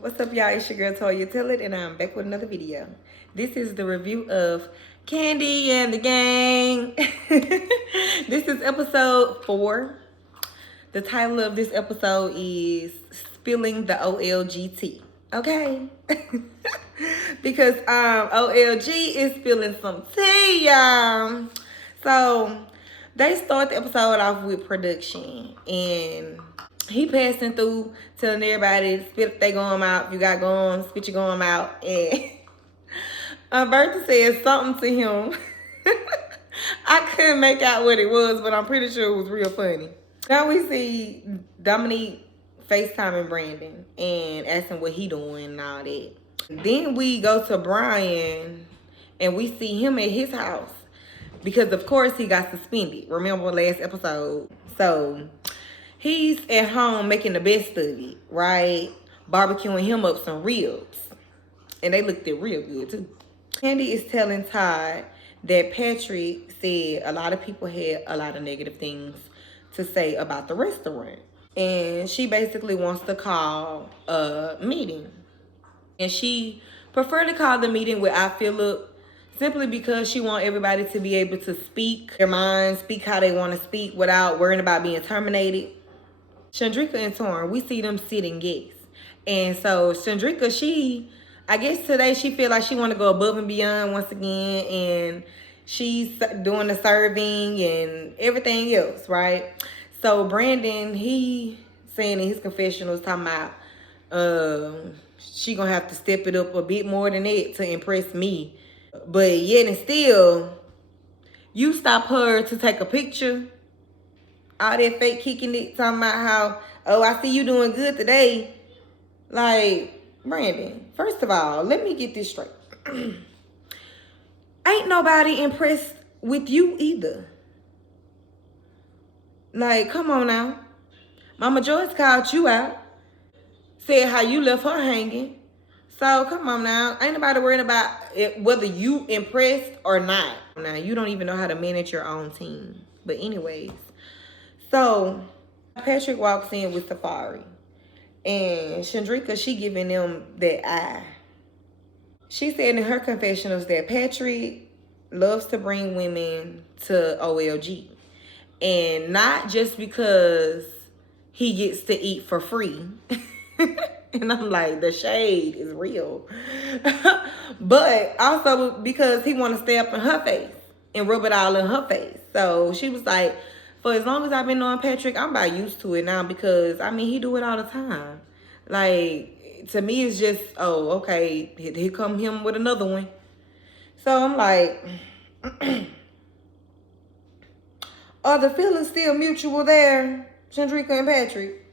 What's up, y'all? It's your girl Toya Tell It, and I'm back with another video. This is the review of Kandi and the Gang. This is episode 4. The title of this episode is Spilling the OLG Tea. Okay? Because OLG is spilling some tea, y'all. So they start the episode off with production, and he passing through telling everybody spit they going out. If you got going, spit your going out. And Bertha said something to him. I couldn't make out what it was, but I'm pretty sure it was real funny. Now we see Dominique FaceTiming Brandon and asking what he doing and all that. Then we go to Brian and we see him at his house because of course he got suspended. Remember last episode? So he's at home making the best of it, right? Barbecuing him up some ribs. And they looked it real good too. Kandi is telling Todd that Patrick said a lot of people had a lot of negative things to say about the restaurant. And she basically wants to call a meeting. And she preferred to call the meeting without Phillip simply because she wants everybody to be able to speak their minds, speak how they want to speak without worrying about being terminated. Chandrika and Torm, we see them sitting guests. And so Chandrika, I guess today she feel like she want to go above and beyond once again. And she's doing the serving and everything else, right? So Brandon, he saying in his confessionals, talking about she gonna have to step it up a bit more than that to impress me. But yet and still, you stop her to take a picture. All that fake kicking it, talking about how, oh, I see you doing good today. Like, Brandon, first of all, let me get this straight. Ain't nobody impressed with you either. Like, come on now. Mama Joyce called you out. Said how you left her hanging. So, come on now. Ain't nobody worried about whether you impressed or not. Now, you don't even know how to manage your own team. But anyways. So, Patrick walks in with Safari. And Chandrika, she giving them that eye. She said in her confessionals that Patrick loves to bring women to OLG. And not just because he gets to eat for free. And I'm like, the shade is real. But also because he want to stay up in her face and rub it all in her face. So she was like, for as long as I've been knowing Patrick, I'm about used to it now because, I mean, he do it all the time. Like, to me, it's just, oh, okay, here come him with another one. So I'm like, are the feelings still mutual there, Chandrika and Patrick?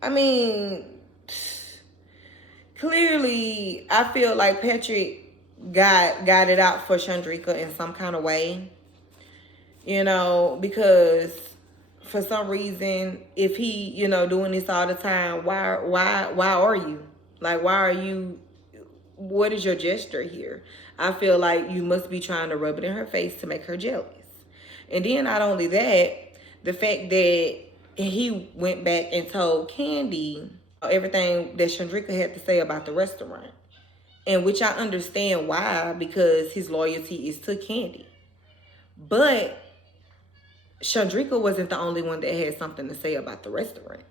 I mean, clearly, I feel like Patrick got it out for Chandrika in some kind of way. You know, because for some reason, if he, you know, doing this all the time, why are you? Like, why are you, what is your gesture here? I feel like you must be trying to rub it in her face to make her jealous. And then not only that, the fact that he went back and told Kandi everything that Chandrika had to say about the restaurant. And which I understand why, because his loyalty is to Kandi. But Chandrika wasn't the only one that had something to say about the restaurant.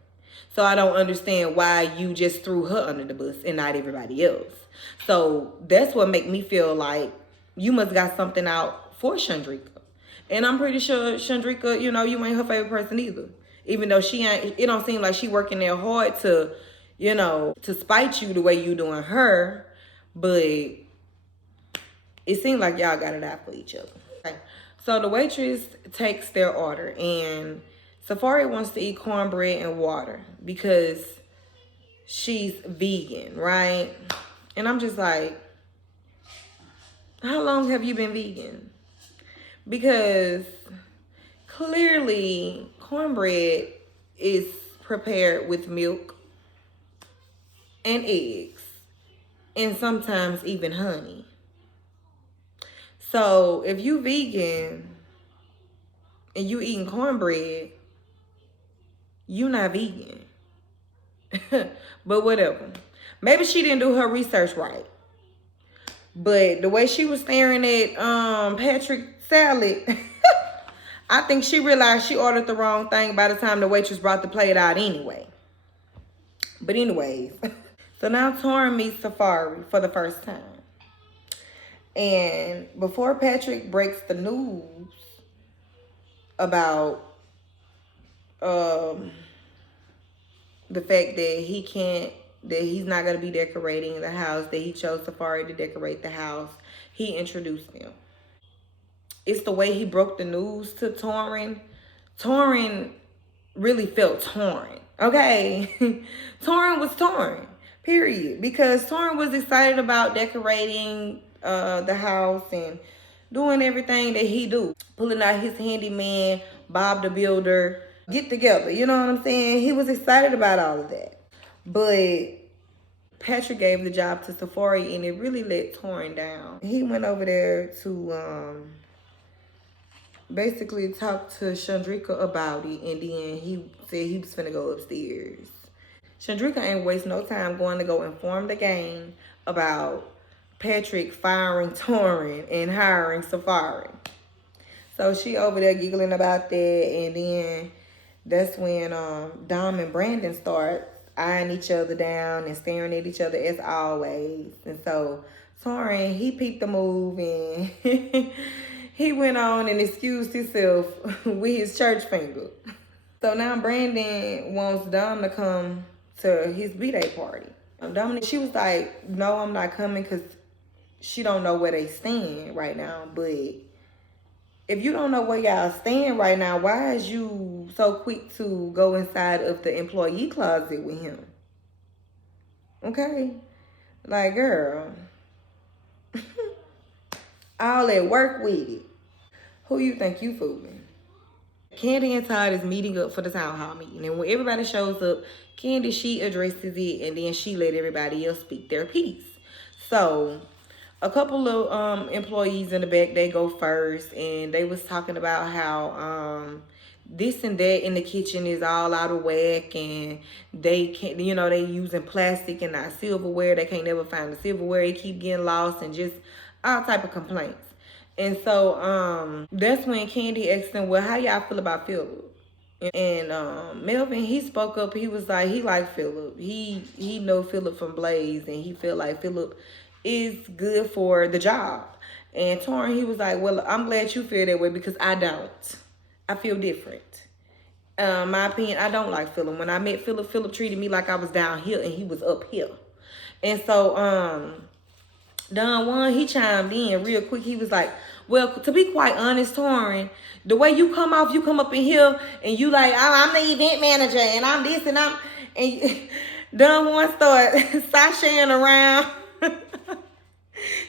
So I don't understand why you just threw her under the bus and not everybody else. So that's what make me feel like you must got something out for Chandrika. And I'm pretty sure Chandrika, you know, you ain't her favorite person either. Even though she ain't, it don't seem like she working there hard to, you know, to spite you the way you doing her. But it seems like y'all got it out for each other. Okay. So the waitress takes their order and Safari wants to eat cornbread and water because she's vegan, right? And I'm just like, how long have you been vegan? Because clearly cornbread is prepared with milk and eggs and sometimes even honey. So if you vegan and you eating cornbread, you not vegan. But whatever. Maybe she didn't do her research right. But the way she was staring at Patrick salad, I think she realized she ordered the wrong thing by the time the waitress brought the plate out anyway. But anyways, so now Torm meets Safari for the first time. And before Patrick breaks the news about the fact that he's not going to be decorating the house, that he chose Safari to decorate the house, he introduced them. It's the way he broke the news to Torrin. Torrin really felt torn. Okay. Torrin was torn. Period. Because Torrin was excited about decorating the house and doing everything that he do. Pulling out his handyman, Bob the Builder, get together. You know what I'm saying? He was excited about all of that. But Patrick gave the job to Safari and it really let Torrin down. He went over there to basically talked to Chandrika about it, and then he said he was finna go upstairs. Chandrika ain't waste no time going to go inform the gang about Patrick firing Torrin and hiring Safari. So she over there giggling about that, and then that's when Dom and Brandon start eyeing each other down and staring at each other as always. And so Torrin, he peeped the move and he went on and excused himself with his church finger. So now Brandon wants Dom to come to his B-Day party. Dominique, she was like, no, I'm not coming because she don't know where they stand right now. But if you don't know where y'all stand right now, why is you so quick to go inside of the employee closet with him? Okay? Like, girl. All at work with it. Who you think you fooling? Kandi and Todd is meeting up for the town hall meeting. And when everybody shows up, Kandi, she addresses it and then she let everybody else speak their piece. So a couple of employees in the back, they go first and they was talking about how this and that in the kitchen is all out of whack and they can't, you know, they using plastic and not silverware. They can't never find the silverware. It keep getting lost and just all type of complaints. And so that's when Kandi asked them, well, how y'all feel about Phillip? And Melvin, he spoke up. He was like, he liked Phillip. He know Phillip from Blaze, and he feel like Phillip is good for the job. And Torm, he was like, well, I'm glad you feel that way because I don't. I feel different. My opinion, I don't like Phillip. When I met Phillip, Phillip treated me like I was down here and he was up here. And so Don Juan, he chimed in real quick. He was like, well, to be quite honest, Torrin, the way you come off, you come up in here and you like, I'm the event manager and I'm this and I'm, and Don Juan started sashaying around.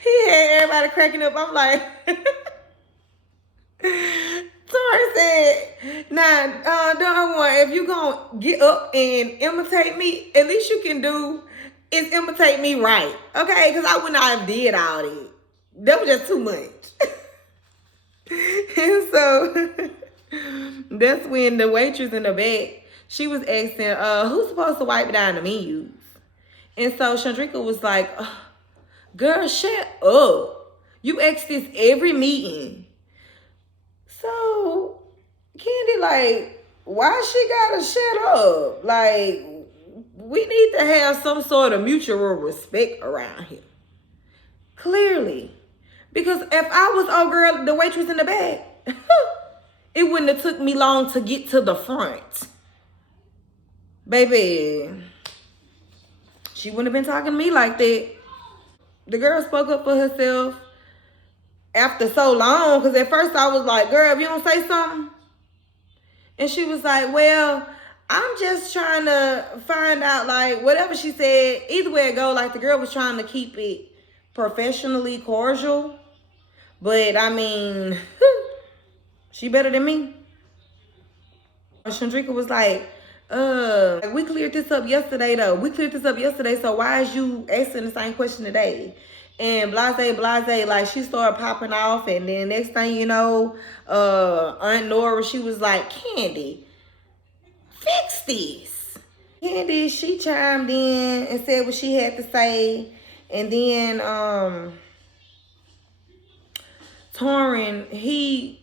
He had everybody cracking up. I'm like, Torrin said, nah, Don Juan, if you gonna get up and imitate me, at least you can do is imitate me right, okay? Because I would not have did all that. That was just too much. And so that's when the waitress in the back, she was asking, who's supposed to wipe down the menus? And so Chandrika was like, girl, shut up. You ask this every meeting. So Kandi like, why she gotta shut up? Like, we need to have some sort of mutual respect around here. Clearly. Because if I was old girl, the waitress in the back, it wouldn't have took me long to get to the front. Baby, she wouldn't have been talking to me like that. The girl spoke up for herself after so long. Because at first I was like, girl, if you don't say something. And she was like, well, I'm just trying to find out, like, whatever she said, either way it go, like, the girl was trying to keep it professionally cordial. But, I mean, she better than me. Chandrika was like, we cleared this up yesterday, though. We cleared this up yesterday, so why is you asking the same question today? And blase, like, she started popping off, and then next thing you know, Aunt Nora, she was like, Kandi, fix this. Kandi, she chimed in and said what she had to say. And then Torm, he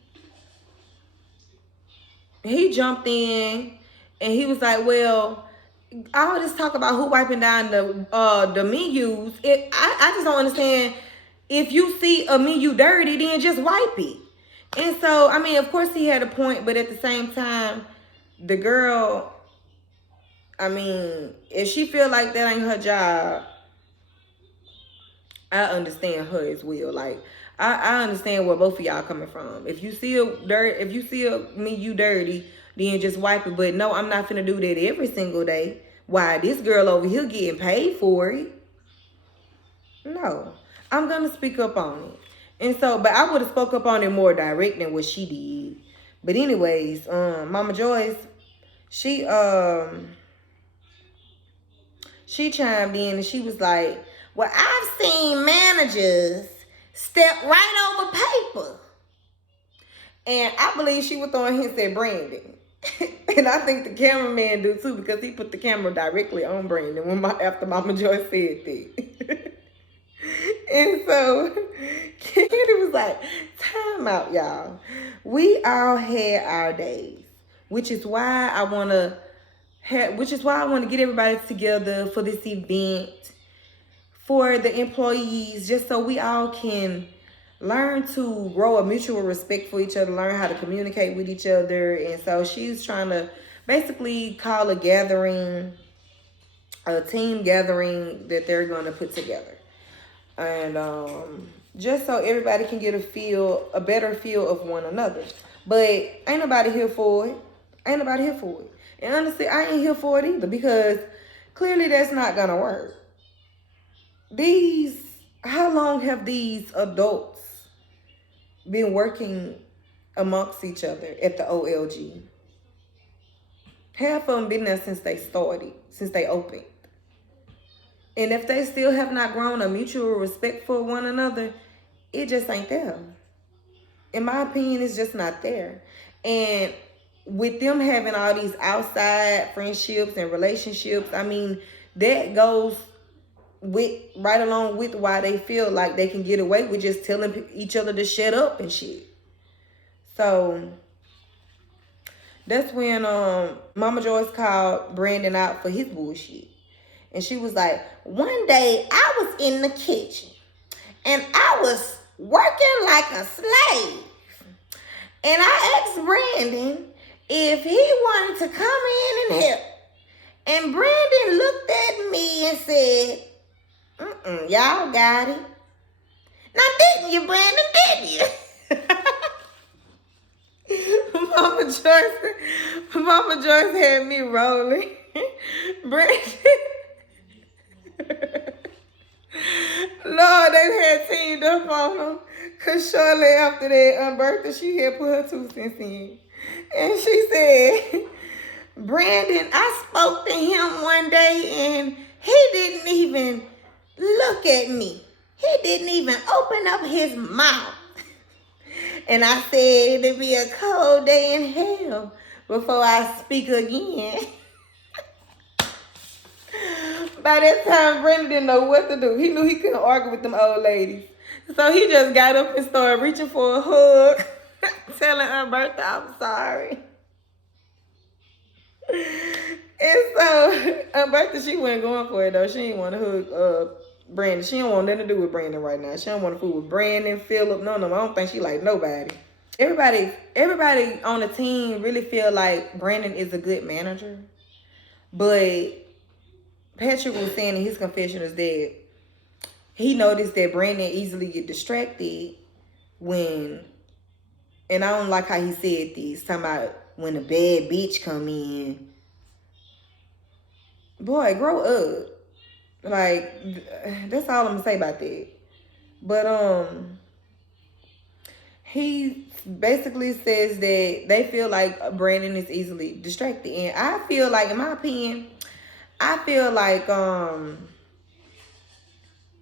jumped in and he was like, well, all this talk about who wiping down the menus, I just don't understand. If you see a menu dirty, then just wipe it. And so, I mean, of course he had a point, but at the same time, the girl, I mean, if she feel like that ain't her job, I understand her as well. Like, I understand where both of y'all coming from. If you see a menu dirty, then just wipe it. But no, I'm not finna do that every single day. Why, this girl over here getting paid for it? No, I'm gonna speak up on it. And so, but I would have spoke up on it more direct than what she did. But anyways, Mama Joyce, she chimed in and she was like, well, I've seen managers step right over paper. And I believe she was throwing hints at Brandon. And I think the cameraman do too, because he put the camera directly on Brandon after Mama Joyce said that. And so Kandi was like, time out, y'all. We all had our days, which is why I want to get everybody together for this event for the employees, just so we all can learn to grow a mutual respect for each other, learn how to communicate with each other. And so she's trying to basically call a team gathering that they're going to put together. And just so everybody can get a better feel of one another. But ain't nobody here for it. And honestly, I ain't here for it either, because clearly that's not going to work. How long have these adults been working amongst each other at the OLG? Half of them been there since they opened. And if they still have not grown a mutual respect for one another, it just ain't there. In my opinion, it's just not there. And with them having all these outside friendships and relationships, I mean, that goes right along with why they feel like they can get away with just telling each other to shut up and shit. So that's when Mama Joyce called Brandon out for his bullshit. And she was like, one day I was in the kitchen and I was working like a slave. And I asked Brandon if he wanted to come in and help. And Brandon looked at me and said, y'all got it. Now, didn't you, Brandon? Didn't you? Mama Joyce had me rolling. Brandon. Lord, they had teamed up on him. Because shortly after that, Bertha, she had put her 2 cents in. And she said, Brandon, I spoke to him one day and he didn't even look at me. He didn't even open up his mouth. And I said it'd be a cold day in hell before I speak again. By that time, Brandon didn't know what to do. He knew he couldn't argue with them old ladies. So he just got up and started reaching for a hug, telling Aunt Bertha, I'm sorry. And so Aunt Bertha, she wasn't going for it, though. She didn't want to hug Brandon. She don't want nothing to do with Brandon right now. She don't want to fool with Brandon, Phillip. No, I don't think she like nobody. Everybody on the team really feel like Brandon is a good manager. But Patrick was saying in his confessionals that he noticed that Brandon easily get distracted when, and I don't like how he said this, talking about when a bad bitch come in. Boy, grow up. Like, that's all I'm gonna say about that. But he basically says that they feel like Brandon is easily distracted. And I feel like, in my opinion, I feel like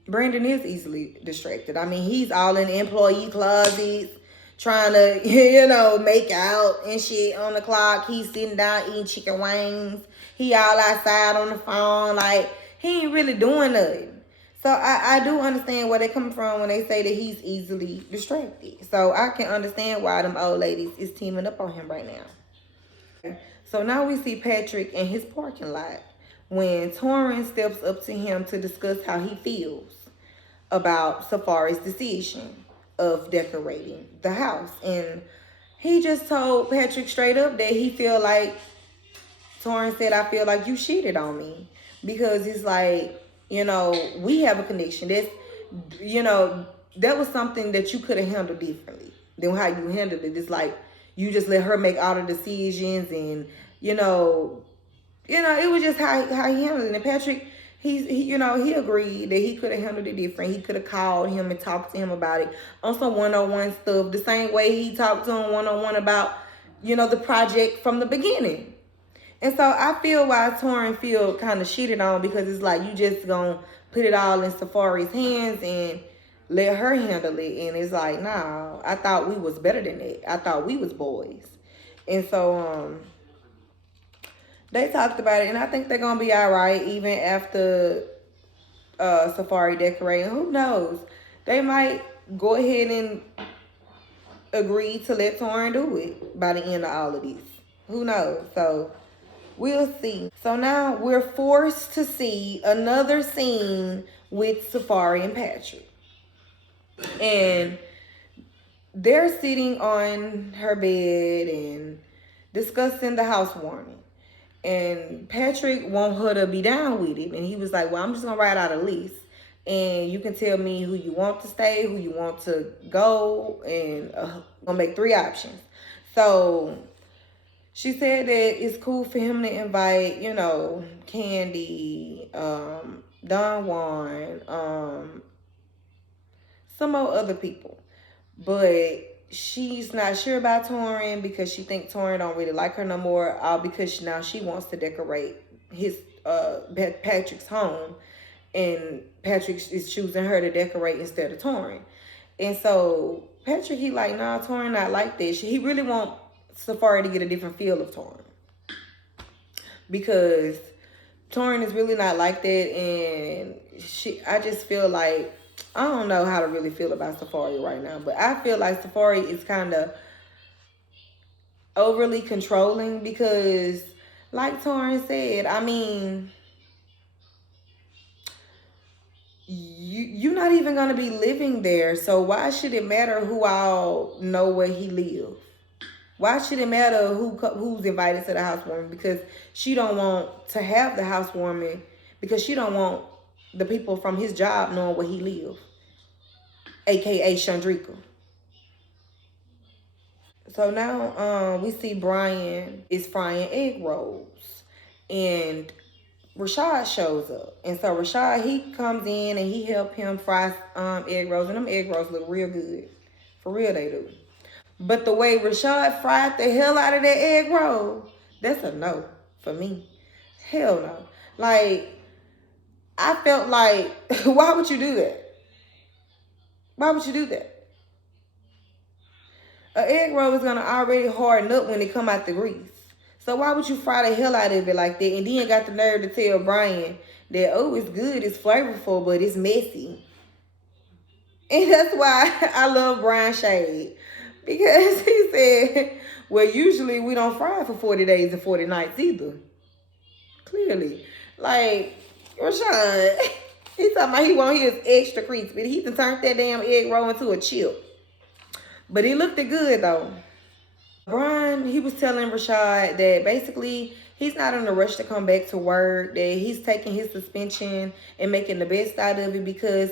Brandon is easily distracted. I mean, he's all in employee closets, trying to, make out and shit on the clock. He's sitting down eating chicken wings. he all outside on the phone. Like, he ain't really doing nothing. So I do understand where they come from when they say that he's easily distracted. So I can understand why them old ladies is teaming up on him right now. So now we see Patrick in his parking lot when Torm steps up to him to discuss how he feels about Safari's decision of decorating the house. And he just told Patrick straight up that he feel like, Torm said, I feel like you cheated on me. Because it's like, you know, we have a connection. That's, you know, that was something that you could have handled differently than how you handled it. It's like you just let her make all the decisions, and you know, it was just how he handled it. And Patrick, he agreed that he could have handled it different. He could have called him and talked to him about it on some one-on-one stuff, the same way he talked to him one-on-one about, you know, the project from the beginning. And so I feel why Torm feel kind of cheated on, because it's like you just gonna put it all in Safari's hands and let her handle it. And it's like, nah, I thought we was better than that. I thought we was boys. And so they talked about it, and I think they're gonna be all right even after Safari decorating. Who knows? They might go ahead and agree to let Torm do it by the end of all of this. Who knows? So we'll see. So now we're forced to see another scene with Safari and Patrick. And they're sitting on her bed and discussing the housewarming. And Patrick want her to be down with it. And he was like, well, I'm just going to write out a list. And you can tell me who you want to stay, who you want to go. And I'm going to make 3 options. So she said that it's cool for him to invite, you know, Kandi, Don Juan, some more other people. But she's not sure about Torm because she thinks Torm don't really like her no more, all because now she wants to decorate his Patrick's home, and Patrick is choosing her to decorate instead of Torm. And so Patrick, he like, nah, Torm not like this. He really want Safari to get a different feel of Torm, because Torm is really not like that. And I just feel like, I don't know how to really feel about Safari right now, but I feel like Safari is kind of overly controlling, because like Torm said, I mean, you're not even going to be living there, so why should it matter who all know where he lives? Why should it matter who's invited to the housewarming? Because she don't want to have the housewarming, because she don't want the people from his job knowing where he lives, aka Chandrika. So now we see Brian is frying egg rolls, and Rashad shows up. And so Rashad, he comes in and he help him fry egg rolls, and them egg rolls look real good. For real, they do. But the way Rashad fried the hell out of that egg roll, that's a no for me. Hell no. Like, I felt like, why would you do that? Why would you do that? An egg roll is going to already harden up when it come out the grease. So why would you fry the hell out of it like that? And then got the nerve to tell Brian that, oh, it's good, it's flavorful, but it's messy. And that's why I love Brian Shade. Because he said, well, usually we don't fry for 40 days and 40 nights either. Clearly. Like, Rashad, he talking about he want his extra crispy. He done turned that damn egg roll into a chip. But he looked good, though. Brian, he was telling Rashad that basically he's not in a rush to come back to work, that he's taking his suspension and making the best out of it, because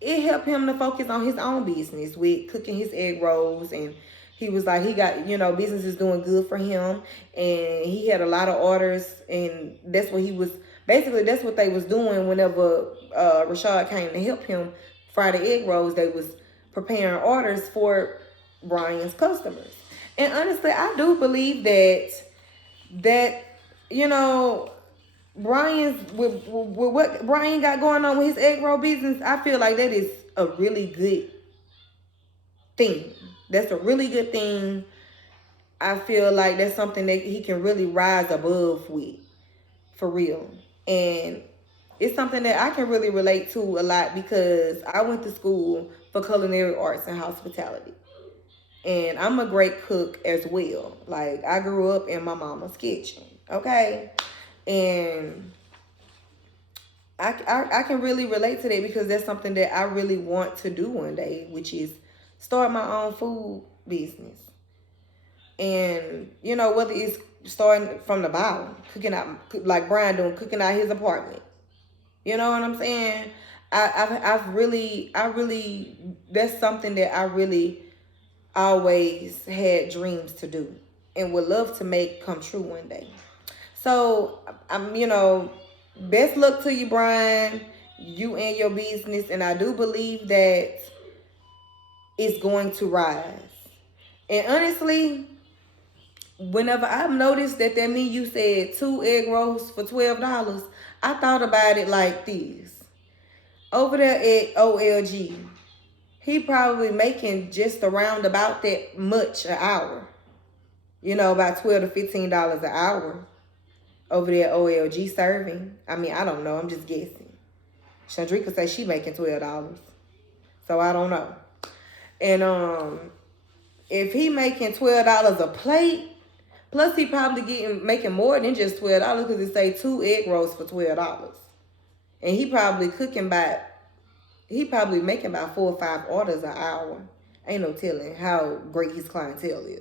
it helped him to focus on his own business with cooking his egg rolls. And he was like, he got, you know, business is doing good for him. And he had a lot of orders. And that's what he was, basically that's what they was doing whenever Rashad came to help him fry the egg rolls. They was preparing orders for Brian's customers. And honestly, I do believe that, you know, Brian's with what Brian got going on with his egg roll business, I feel like that is a really good thing. That's a really good thing. I feel like that's something that he can really rise above with for real. And it's something that I can really relate to a lot because I went to school for culinary arts and hospitality. And I'm a great cook as well. Like, I grew up in my mama's kitchen, okay? And I can really relate to that because that's something that I really want to do one day, which is start my own food business. And, you know, whether it's starting from the bottom, cooking out, like Brian doing, cooking out his apartment. You know what I'm saying? I really, that's something that I really always had dreams to do and would love to make come true one day. So I'm, you know, best luck to you, Brian, you and your business, and I do believe that it's going to rise. And honestly, whenever I've noticed that menu said 2 egg rolls for $12, I thought about it like this. Over there at OLG, he probably making just around about that much an hour. You know, about $12 to $15 an hour over there at OLG serving. I mean, I don't know. I'm just guessing. Chandrika says she making $12. So I don't know. And if he making $12 a plate, plus he probably making more than just $12 because it say 2 egg rolls for $12. And he probably making about 4 or 5 orders an hour. Ain't no telling how great his clientele is.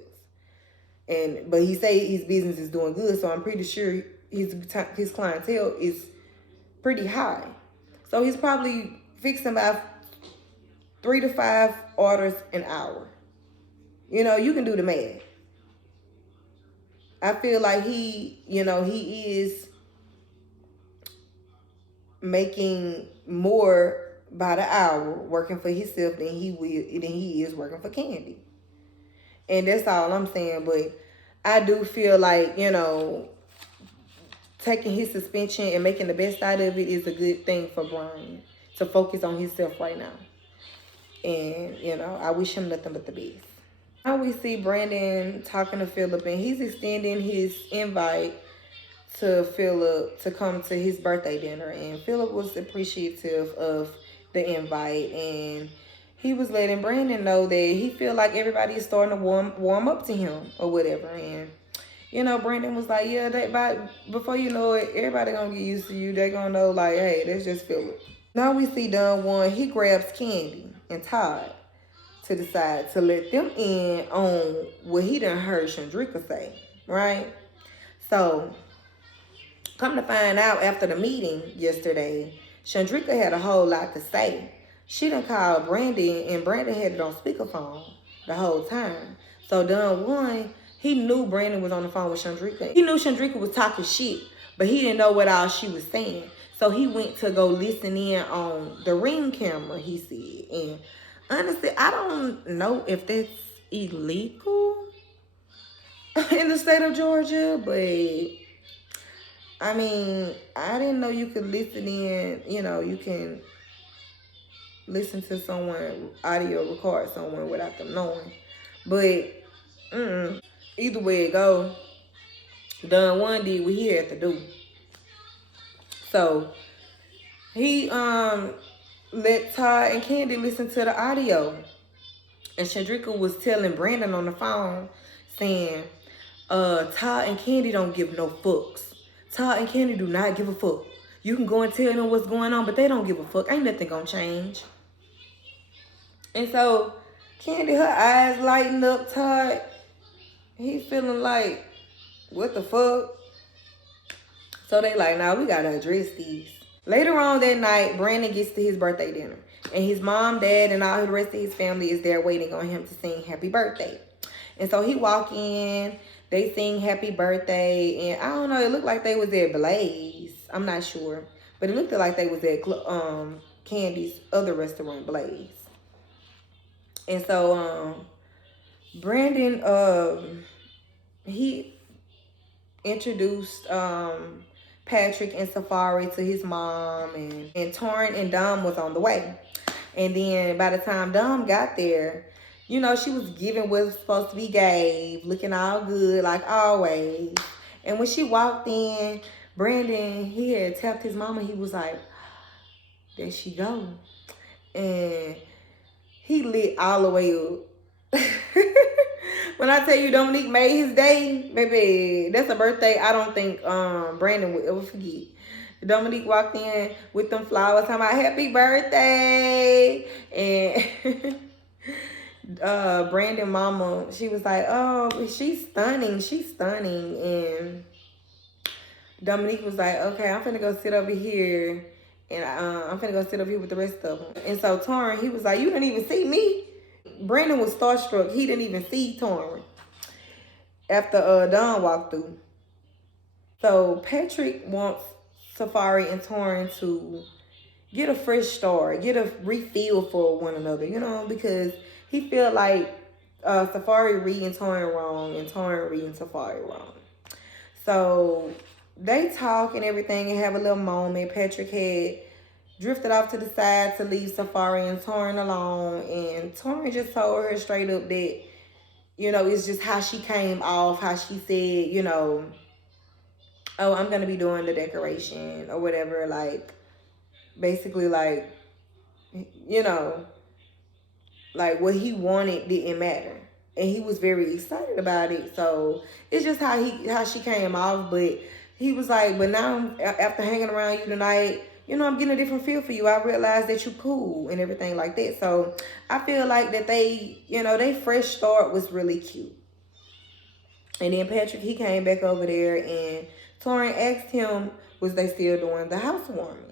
But he say his business is doing good, so I'm pretty sure his clientele is pretty high. So he's probably fixing about 3 to 5 orders an hour. You know, you can do the math. I feel like he is making more by the hour working for himself than he is working for Kandi. And that's all I'm saying. But I do feel like, you know, taking his suspension and making the best out of it is a good thing for Brian to focus on himself right now. And, you know, I wish him nothing but the best. Now we see Brandon talking to Phillip, and he's extending his invite to Phillip to come to his birthday dinner. And Phillip was appreciative of the invite, and he was letting Brandon know that he feel like everybody is starting to warm up to him or whatever. And, you know, Brandon was like, yeah, before you know it, everybody gonna get used to you. They gonna know, like, hey, that's just Phillip. Now we see Don Juan, he grabs Kandi and Todd to decide to let them in on what he done heard Chandrika say, right? So, come to find out after the meeting yesterday, Chandrika had a whole lot to say. She done called Brandon, and Brandon had it on speakerphone the whole time. So Don Juan, he knew Brandon was on the phone with Chandrika. He knew Chandrika was talking shit, but he didn't know what all she was saying. So he went to go listen in on the Ring camera, he said. And honestly, I don't know if that's illegal in the state of Georgia, but I mean, I didn't know you could listen in, you know, you can listen to someone, audio record someone without them knowing. But either way it go, Don Juan did what he had to do. So he let Todd and Kandi listen to the audio. And Chandrika was telling Brandon on the phone, saying, Todd and Kandi don't give no fucks. Todd and Kandi do not give a fuck. You can go and tell them what's going on, but they don't give a fuck. Ain't nothing gonna change. And so Kandi, her eyes lighting up. Todd, he feeling like, what the fuck? So they like, nah, we gotta address these. Later on that night, Brandon gets to his birthday dinner. And his mom, dad, and all the rest of his family is there waiting on him to sing happy birthday. And so he walk in, they sing happy birthday, and I don't know, it looked like they was at Blaze. I'm not sure. But it looked like they was at Kandi's other restaurant, Blaze. And so Brandon, he introduced Patrick and Safari to his mom, and Torm and Dom was on the way. And then by the time Dom got there, you know, she was giving what was supposed to be gave, looking all good like always. And when she walked in, Brandon, he had tapped his mama. He was like, there she go. And he lit all the way up. When I tell you Dominique made his day, baby, that's a birthday I don't think Brandon would ever forget. Dominique walked in with them flowers, talking about happy birthday. And Brandon mama, she was like, oh, she's stunning. And Dominique was like, okay, I'm finna go sit over here. And I'm finna go sit over here with the rest of them. And so Torm, he was like, you didn't even see me. Brandon was starstruck. He didn't even see Torm after Don walked through. So Patrick wants Safari and Torm to get a fresh start, get a refill for one another, you know, because he feel like Safari reading Torm wrong and Torm reading Safari wrong. So they talk and everything and have a little moment. Patrick had drifted off to the side to leave Safari and Torm alone. And Torm just told her straight up that, you know, it's just how she came off, how she said, you know, oh, I'm going to be doing the decoration or whatever. Like, basically, like, you know, like what he wanted didn't matter. And he was very excited about it. So it's just how she came off. But he was like, but now after hanging around you tonight, you know, I'm getting a different feel for you. I realized that you cool and everything like that. So I feel like that they, you know, they fresh start was really cute. And then Patrick, he came back over there and Torm asked him, was they still doing the housewarming?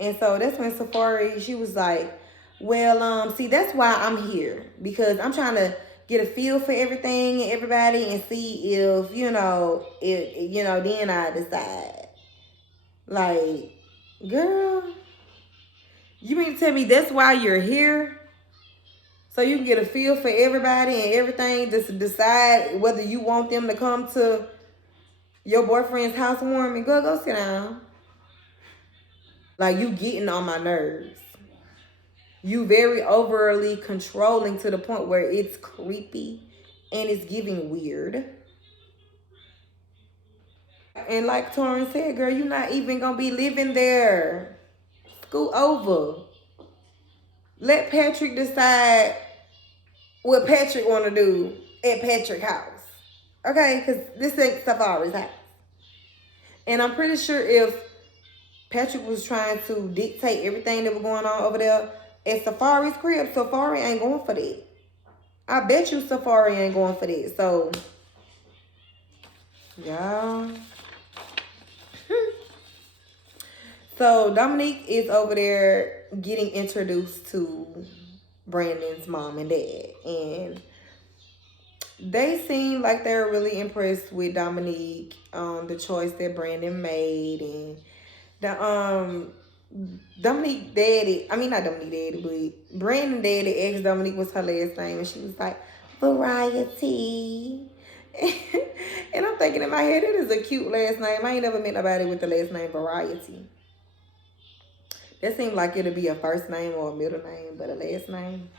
And so that's when Safari, she was like, well, see, that's why I'm here. Because I'm trying to get a feel for everything and everybody and see if, you know, then I decide. Like, girl, you mean to tell me that's why you're here? So you can get a feel for everybody and everything, just to decide whether you want them to come to your boyfriend's housewarming. Go sit down. Like, you getting on my nerves. You very overly controlling to the point where it's creepy and it's giving weird. And like Torm said, girl, you're not even going to be living there. Scoot over. Let Patrick decide what Patrick want to do at Patrick's house. Okay? Because this ain't Safari's house. And I'm pretty sure if Patrick was trying to dictate everything that was going on over there at Safari's crib, Safari ain't going for that. I bet you Safari ain't going for that. So, y'all. So, Dominique is over there getting introduced to Brandon's mom and dad. And they seem like they're really impressed with Dominique, the choice that Brandon made. And the Dominique daddy, I mean not Dominique daddy, but Brandon daddy asked Dominique what's her last name, and she was like, Variety. And I'm thinking in my head, that is a cute last name. I ain't never met nobody with the last name Variety. That seemed like it'll be a first name or a middle name, but a last name.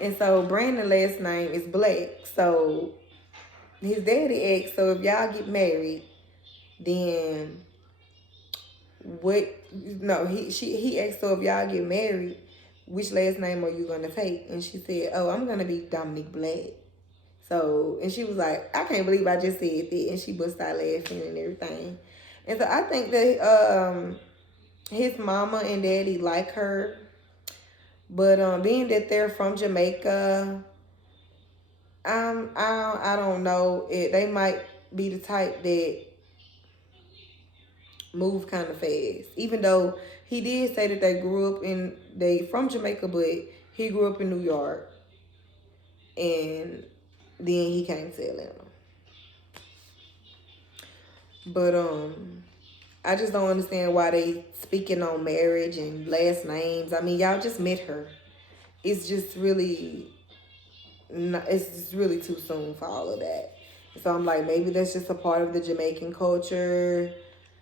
And so Brandon's last name is Black. So his daddy asked, so if y'all get married, then what? No, he asked, so if y'all get married, which last name are you gonna take? And she said, oh, I'm gonna be Dominique Black. So, and she was like, I can't believe I just said that. And she busted out laughing and everything. And so I think that his mama and daddy like her. But being that they're from Jamaica, I don't know. They might be the type that move kind of fast. Even though he did say that they from Jamaica, but he grew up in New York. And then he came to Atlanta. But I just don't understand why they speaking on marriage and last names. I mean, y'all just met her. It's just really, it's just really too soon for all of that. So I'm like, maybe that's just a part of the Jamaican culture.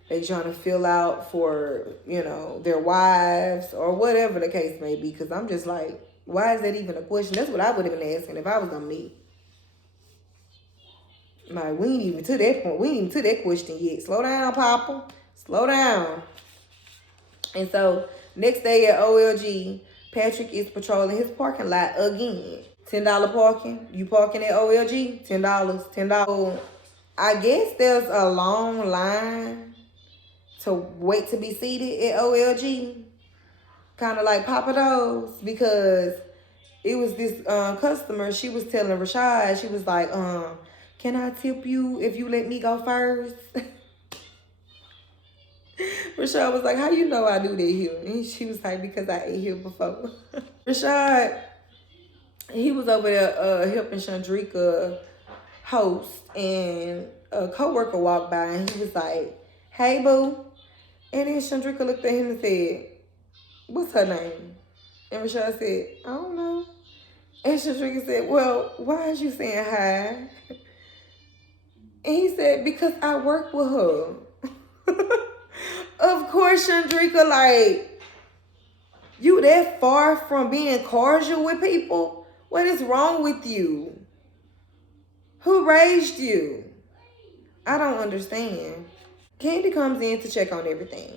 They trying to fill out for, you know, their wives or whatever the case may be. Because I'm just like, why is that even a question? That's what I would have been asking if I was gonna meet. Like, we ain't even to that point. We ain't even to that question yet. Slow down, Papa. Slow down. And so next day at OLG, Patrick is patrolling his parking lot again. $10 parking. You parking at OLG? $10. $10. So I guess there's a long line to wait to be seated at OLG. Kind of like Papa Do's, because it was this customer. She was telling Rashad, she was like, can I tip you if you let me go first? Rashad was like, how you know I do that here? And she was like, because I ate here before. Rashad, he was over there helping Chandrika host, and a coworker walked by and he was like, hey boo. And then Chandrika looked at him and said, what's her name? And Rashad said, I don't know. And Chandrika said, well, why is you saying hi? And he said, because I work with her. Of course, Chandrika, like, you that far from being cordial with people? What is wrong with you? Who raised you? I don't understand. Kandi comes in to check on everything.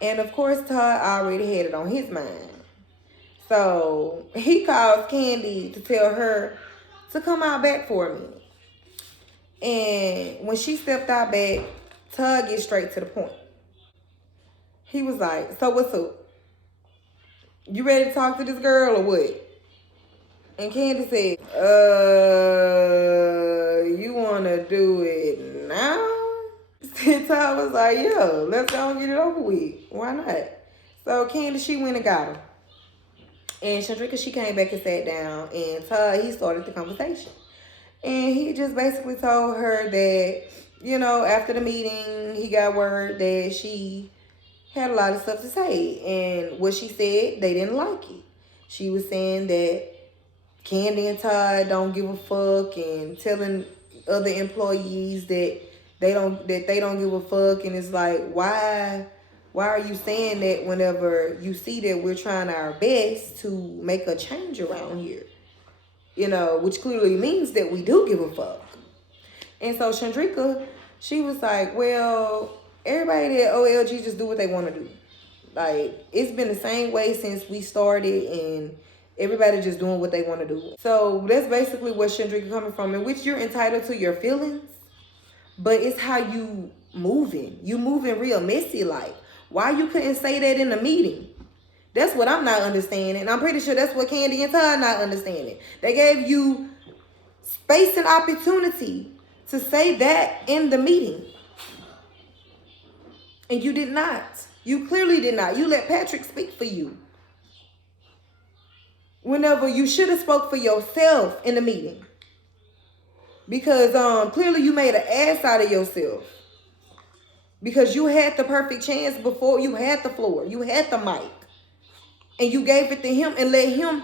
And of course, Todd already had it on his mind. So he calls Kandi to tell her to come out back for a minute. And when she stepped out back, Todd gets straight to the point. He was like, so what's up? You ready to talk to this girl or what? And Kandi said, you want to do it now? And Todd was like, yeah, let's go and get it over with. Why not? So Kandi, she went and got her. And Chandrika, she came back and sat down. And Todd, he started the conversation. And he just basically told her that, you know, after the meeting, he got word that she had a lot of stuff to say. And what she said, they didn't like it. She was saying that Kandi and Todd don't give a fuck, and telling other employees that they don't give a fuck. And it's like, why are you saying that whenever you see that we're trying our best to make a change around here? You know, which clearly means that we do give a fuck. And so Chandrika, she was like, well, everybody at OLG just do what they want to do. Like, it's been the same way since we started, and everybody just doing what they want to do. So that's basically where Chandrika coming from, in which you're entitled to your feelings, but it's how you moving. You moving real messy like. Why you couldn't say that in the meeting? That's what I'm not understanding. I'm pretty sure that's what Kandi and Todd not understanding. They gave you space and opportunity to say that in the meeting. And you did not. You clearly did not. You let Patrick speak for you. Whenever you should have spoke for yourself in the meeting. Because clearly you made an ass out of yourself. Because you had the perfect chance before. You had the floor. You had the mic. And you gave it to him and let him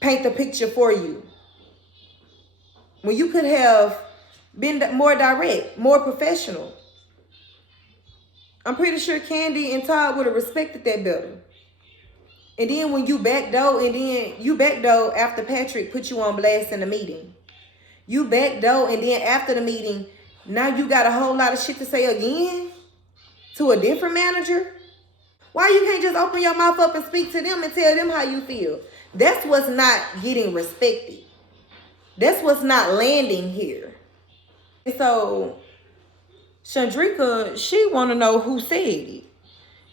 paint the picture for you. When you could have been more direct, more professional. I'm pretty sure Kandi and Todd would have respected that better. And then when you backdoor after Patrick put you on blast in the meeting. You backdoor, and then after the meeting, now you got a whole lot of shit to say again to a different manager. Why you can't just open your mouth up and speak to them and tell them how you feel? That's what's not getting respected. That's what's not landing here. And so Chandrika, she want to know who said it.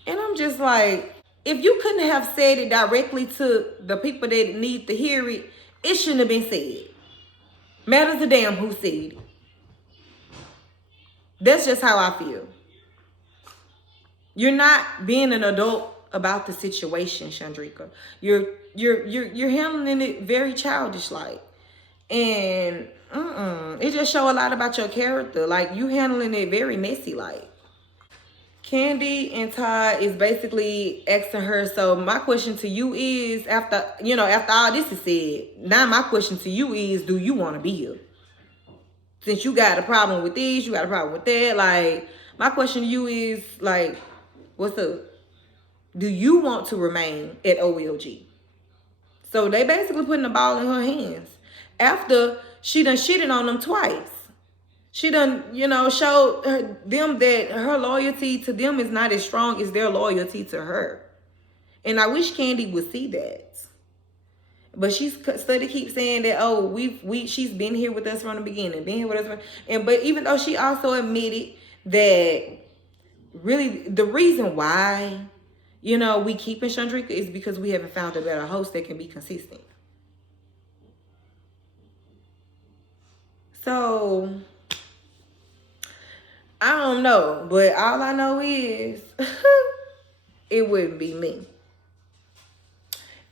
And I'm just like, if you couldn't have said it directly to the people that need to hear it, it shouldn't have been said. Matters a damn who said it. That's just how I feel. You're not being an adult about the situation, Chandrika. You're handling it very childish like. And it just show a lot about your character. Like, you handling it very messy like. Kandi and Todd is basically asking her, so my question to you is, after all this is said, now my question to you is, do you want to be here? Since you got a problem with this, you got a problem with that, like, my question to you is, like, what's up? Do you want to remain at OLG? So they basically putting the ball in her hands. After she done shitted on them twice. She done, you know, showed them that her loyalty to them is not as strong as their loyalty to her. And I wish Kandi would see that. But she's study keeps saying that, oh, she's been here with us from the beginning, been here with us, but even though she also admitted that really the reason why, you know, we keeping Chandrika is because we haven't found a better host that can be consistent. So I don't know, but all I know is it wouldn't be me.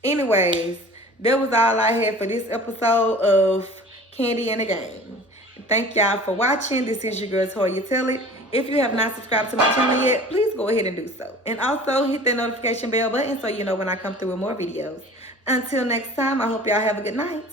Anyways, that was all I had for this episode of Kandi and the Game. Thank y'all for watching. This is your girl, Toya Tell It. If you have not subscribed to my channel yet, please go ahead and do so. And also hit that notification bell button so you know when I come through with more videos. Until next time, I hope y'all have a good night.